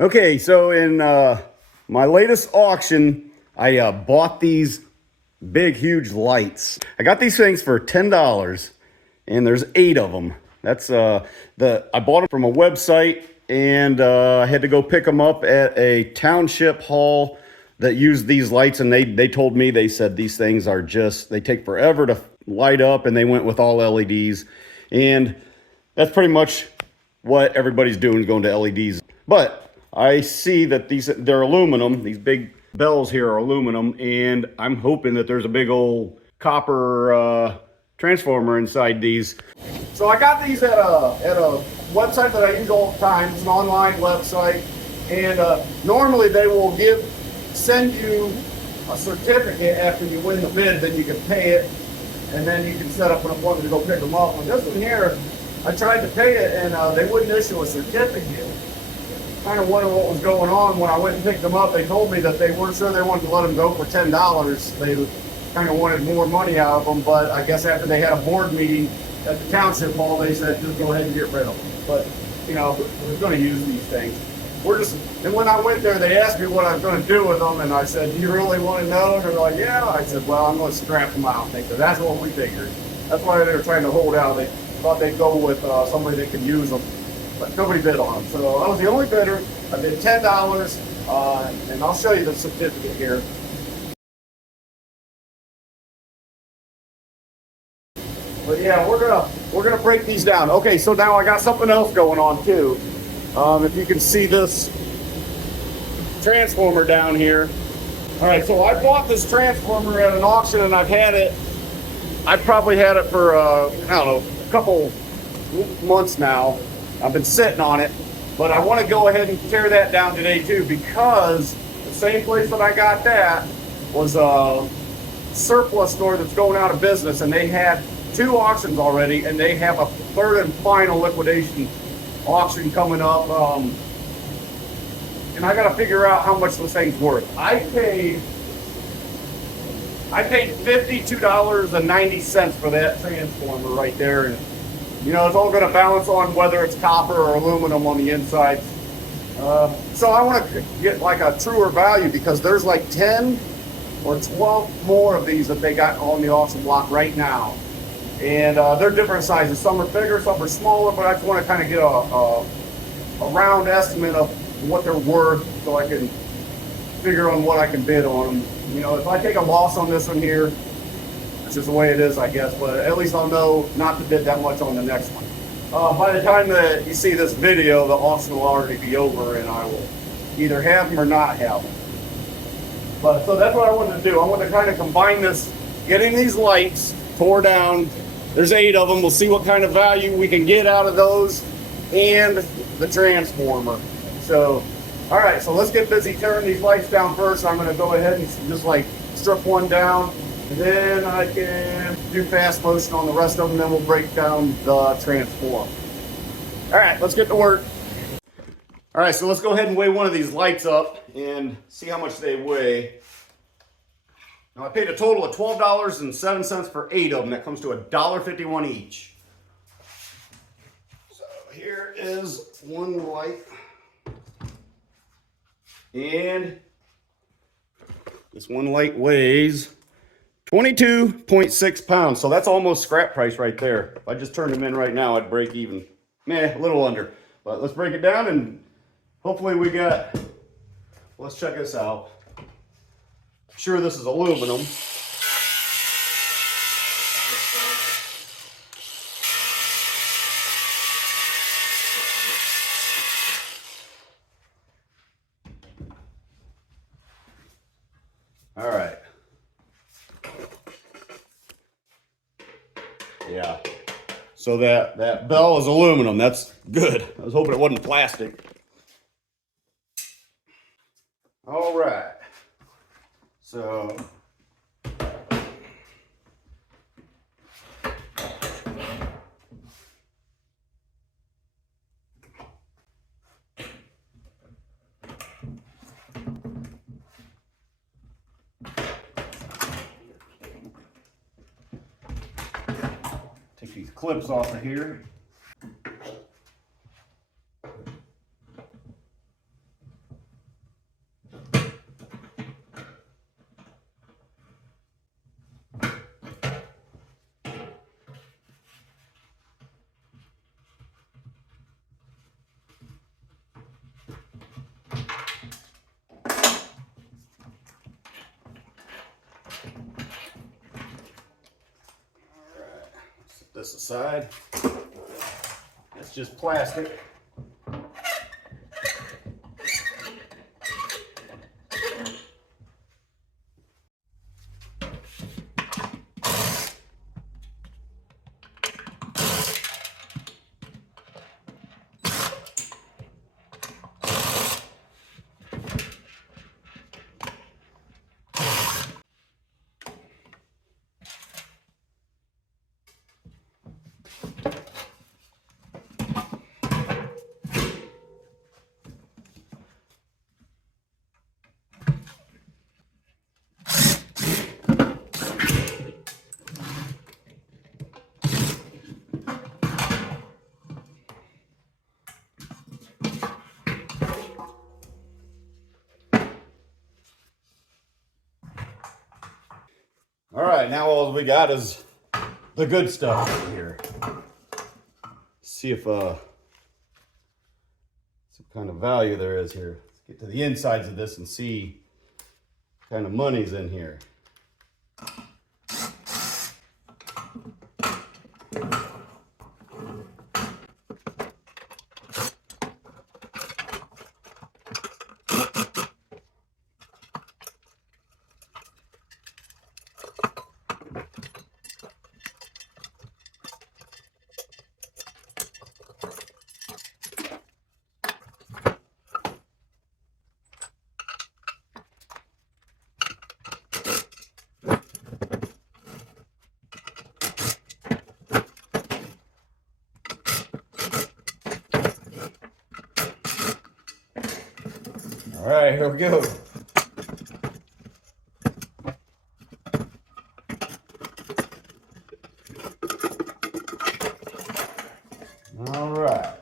Okay, so in my latest auction, I bought these big, huge lights. I got these things for $10, and there's 8 of them. That's I bought them from a website, and I had to go pick them up at a township hall that used these lights, and they told me, they said these things are just, they take forever to light up, and they went with all LEDs, and that's pretty much what everybody's doing, is going to LEDs. But I see that they're aluminum. These big bells here are aluminum, and I'm hoping that there's a big old copper transformer inside these. So I got these at a website that I use all the time. It's an online website, and normally they will send you a certificate after you win the bid. Then you can pay it, and then you can set up an appointment to go pick them up. And this one here, I tried to pay it, and they wouldn't issue a certificate. Kind of wondering what was going on. When I went and picked them up, they told me that they weren't sure they wanted to let them go for $10. They kind of wanted more money out of them, but I guess after they had a board meeting at the township hall, they said just go ahead and get rid of them. But you know, we're going to use these things. And when I went there, they asked me what I was going to do with them, and I said, "Do you really want to know?" And they're like, "Yeah." I said, "Well, I'm going to scrap them out." They said, "That's what we figured." That's why they were trying to hold out. They thought they'd go with somebody that could use them, but nobody bid on them. So I was the only bidder. I bid $10, and I'll show you the certificate here. But yeah, we're gonna break these down. Okay, so now I got something else going on too. If you can see this transformer down here. All right, so I bought this transformer at an auction, and I've probably had it for I don't know, a couple months now. I've been sitting on it, but I want to go ahead and tear that down today too, because the same place that I got that was a surplus store that's going out of business, and they had 2 auctions already, and they have a 3rd and final liquidation auction coming up. And I got to figure out how much this thing's worth. I paid $52.90 for that transformer right there, and you know, it's all going to balance on whether it's copper or aluminum on the inside. So I want to get like a truer value, because there's like 10 or 12 more of these that they got on the auction block right now. And they're different sizes. Some are bigger, some are smaller, but I just want to kind of get a round estimate of what they're worth, so I can figure on what I can bid on them. You know, if I take a loss on this one here, it's just the way it is, I guess, but at least I'll know not to bid that much on the next one. By the time that you see this video, the auction will already be over, and I will either have them or not have them. But so that's what I wanted to do. I want to kind of combine this, getting these lights tore down. There's 8 of them. We'll see what kind of value we can get out of those, and the transformer. So, all right, so let's get busy tearing these lights down first. I'm going to go ahead and just like strip one down, and then I can do fast motion on the rest of them, then we'll break down the transformer. All right, let's get to work. All right, so let's go ahead and weigh one of these lights up and see how much they weigh. Now, I paid a total of $12.07 for 8 of them. That comes to $1.51 each. So here is one light. And this one light weighs 22.6 pounds. So that's almost scrap price right there. If I just turned them in right now, I'd break even. A little under. But let's break it down, and hopefully let's check this out. Sure, this is aluminum. All right. Yeah. So that bell is aluminum. That's good. I was hoping it wasn't plastic. All right. So take these clips off of here. this aside. It's just plastic. All right, now all we got is the good stuff here. See if some kind of value there is here. Let's get to the insides of this and see what kind of money's in here. All right, here we go. All right.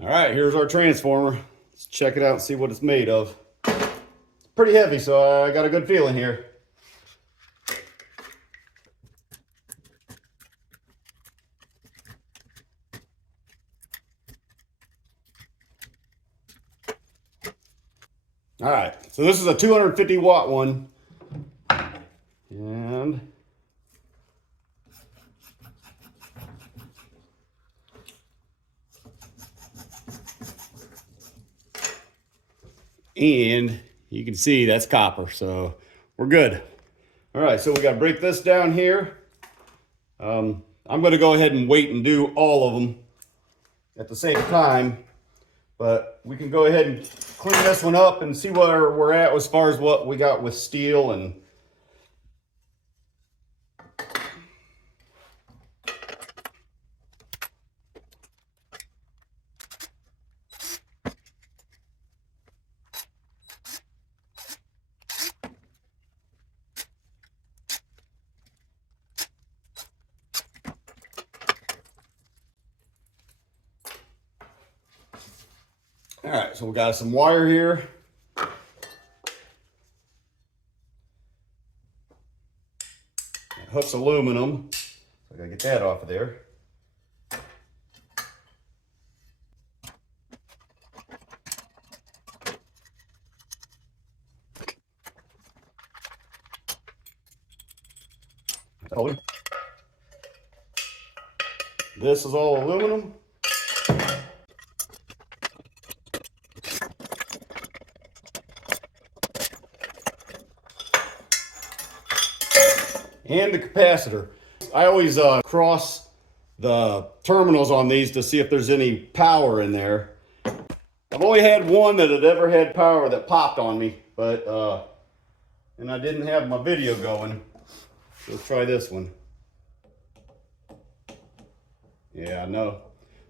All right, here's our transformer. Let's check it out and see what it's made of. It's pretty heavy, so I got a good feeling here. All right, so this is a 250 watt one. And you can see that's copper, so we're good. All right, so we got to break this down here. I'm going to go ahead and wait and do all of them at the same time, but we can go ahead and clean this one up and see where we're at as far as what we got with steel and all right, so we got some wire here. That hook's aluminum, so I gotta get that off of there. This is all aluminum. And the capacitor. I always cross the terminals on these to see if there's any power in there. I've only had one that had ever had power that popped on me, but and I didn't have my video going. So let's try this one. Yeah, I know.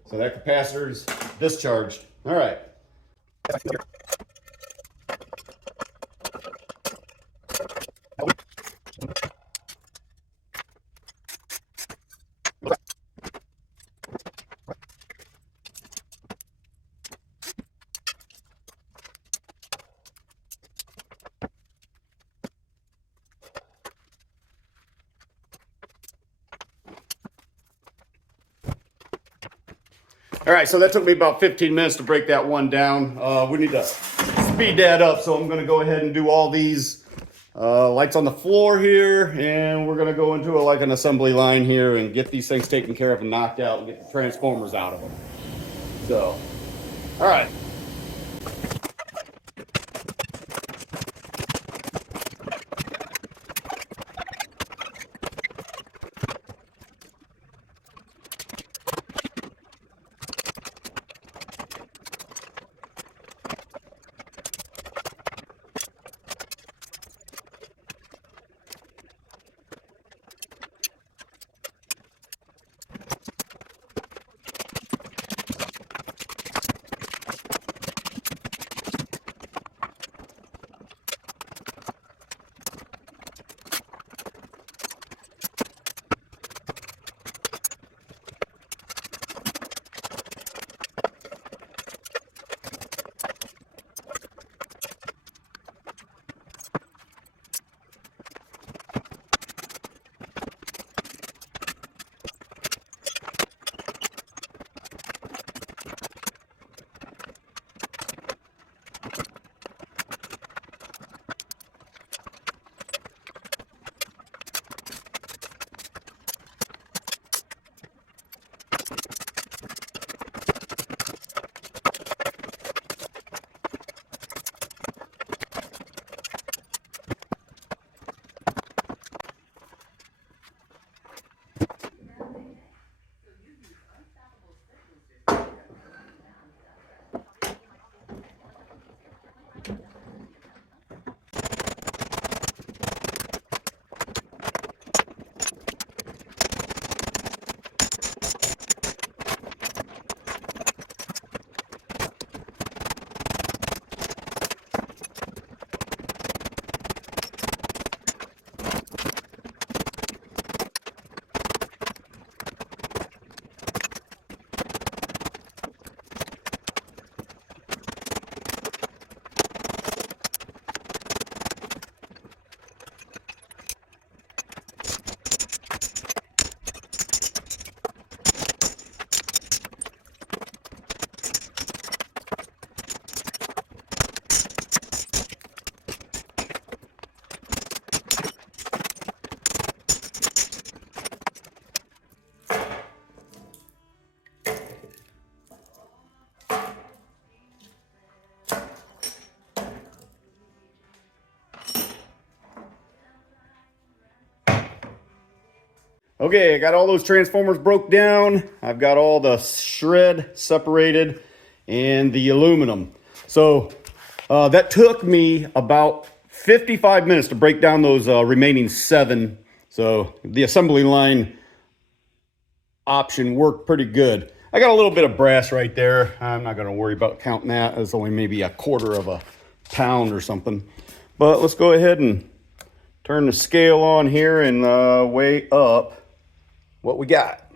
So that capacitor is discharged. All right. All right, so that took me about 15 minutes to break that one down. We need to speed that up, so I'm gonna go ahead and do all these lights on the floor here, and we're gonna go into like an assembly line here and get these things taken care of and knocked out and get the transformers out of them. So, all right. Okay, I got all those transformers broke down. I've got all the shred separated and the aluminum. So that took me about 55 minutes to break down those remaining 7. So the assembly line option worked pretty good. I got a little bit of brass right there. I'm not gonna worry about counting that. It's only maybe a quarter of a pound or something. But let's go ahead and turn the scale on here and weigh up what we got.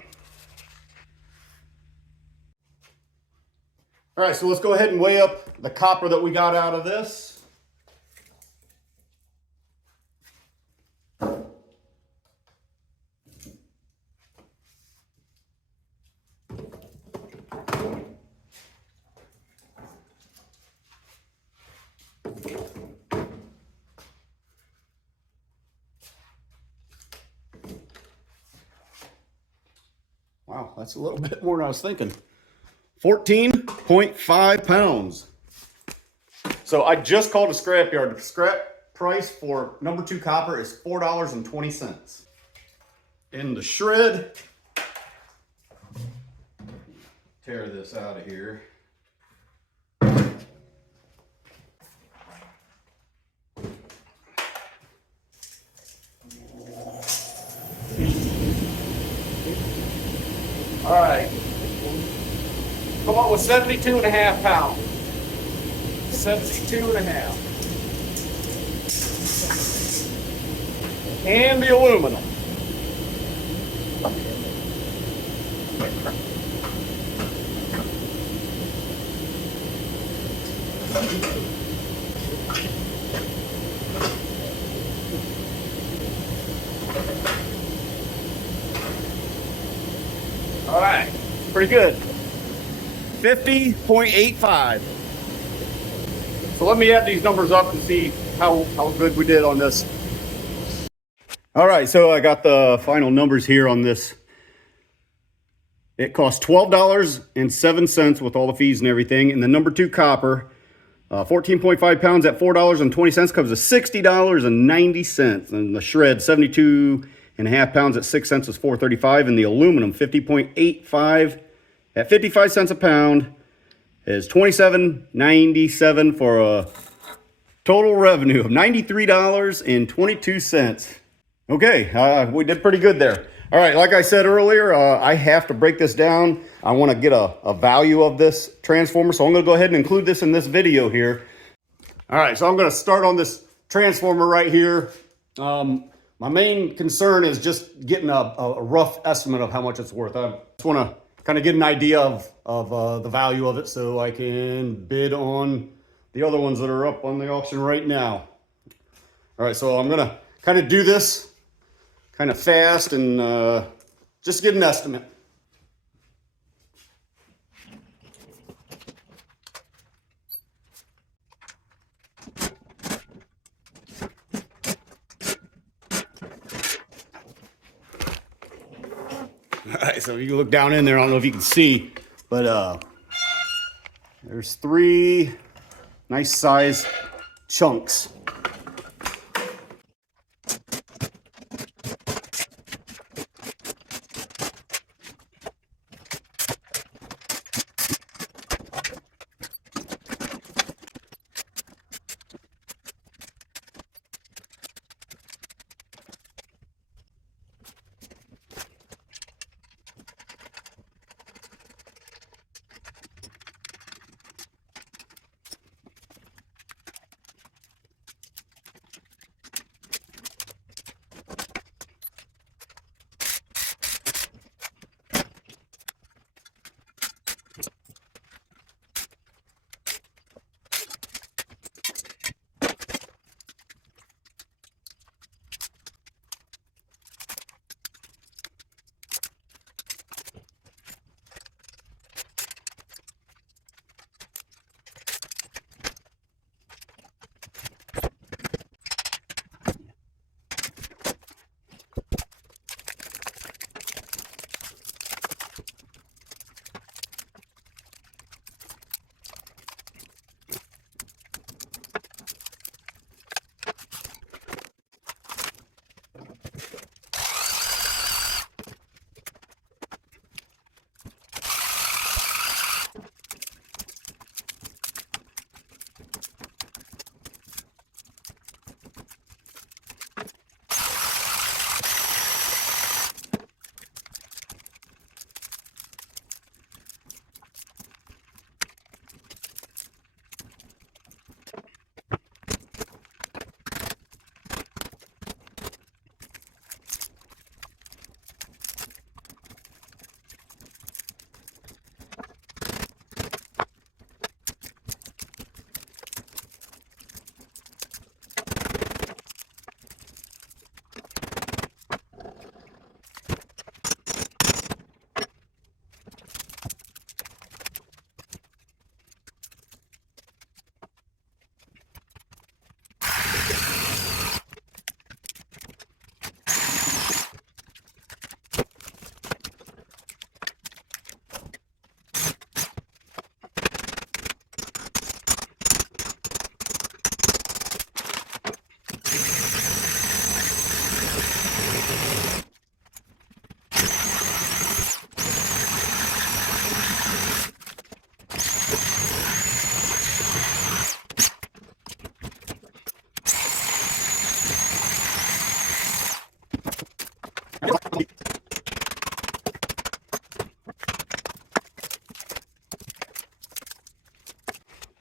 All right, so let's go ahead and weigh up the copper that we got out of this. Wow, that's a little bit more than I was thinking. 14.5 pounds. So I just called a scrapyard. The scrap price for number 2 copper is $4.20. In the shred, tear this out of here. All right, come up with 72.5 pounds. 72.5. And the aluminum. All right, pretty good. 50.85. So let me add these numbers up and see how good we did on this. All right, so I got the final numbers here on this. It cost $12.07 with all the fees and everything. And the number 2 copper, 14.5 pounds at $4.20 comes to $60.90. And the shred, 72.5 pounds at 6 cents is $4.35. And the aluminum, 50.85 at 55 cents a pound is $27.97 for a total revenue of $93.22. Okay, we did pretty good there. All right, like I said earlier, I have to break this down. I want to get a value of this transformer, so I'm going to go ahead and include this in this video here. All right, so I'm going to start on this transformer right here. My main concern is just getting a rough estimate of how much it's worth. I just want to kind of get an idea of the value of it so I can bid on the other ones that are up on the auction right now. All right, so I'm going to kind of do this kind of fast and just get an estimate. All right, so you can look down in there. I don't know if you can see, but there's 3 nice size chunks.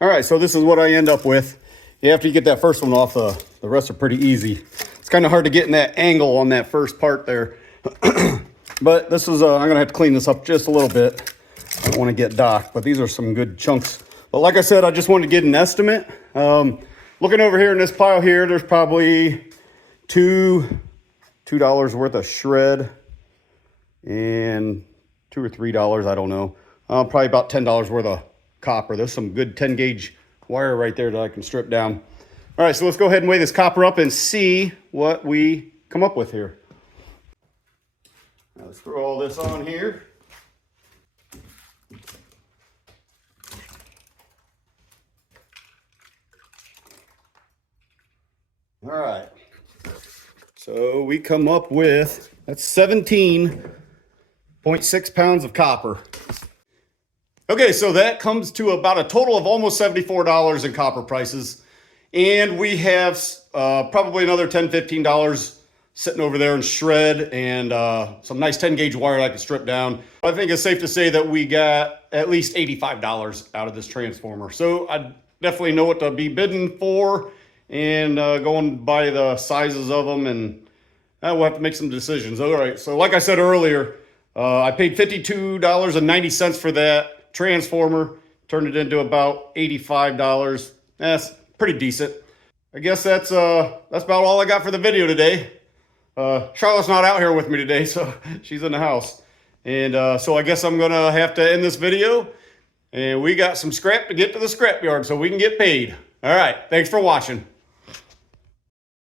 All right, so this is what I end up with. After you get that first one off, the rest are pretty easy. It's kind of hard to get in that angle on that first part there. But this is, I'm gonna have to clean this up just a little bit. I don't wanna get docked, but these are some good chunks. But like I said, I just wanted to get an estimate. Looking over here in this pile here, there's probably $2 worth of shred and $2 or $3, I don't know, Probably about $10 worth of copper. There's some good 10 gauge wire right there that I can strip down. All right, so let's go ahead and weigh this copper up and see what we come up with here. Now let's throw all this on here. All right, so we come up with, that's 17.6 pounds of copper. Okay, so that comes to about a total of almost $74 in copper prices. And we have probably another $10, $15 sitting over there in shred and some nice 10 gauge wire I can strip down. I think it's safe to say that we got at least $85 out of this transformer. So I definitely know what to be bidding for and going by the sizes of them, and we'll have to make some decisions. All right, so like I said earlier, I paid $52.90 for that transformer, turned it into about $85. That's pretty decent. I guess that's about all I got for the video today. Charlotte's not out here with me today, so she's in the house. And so I guess I'm gonna have to end this video, and we got some scrap to get to the scrap yard so we can get paid. All right, thanks for watching.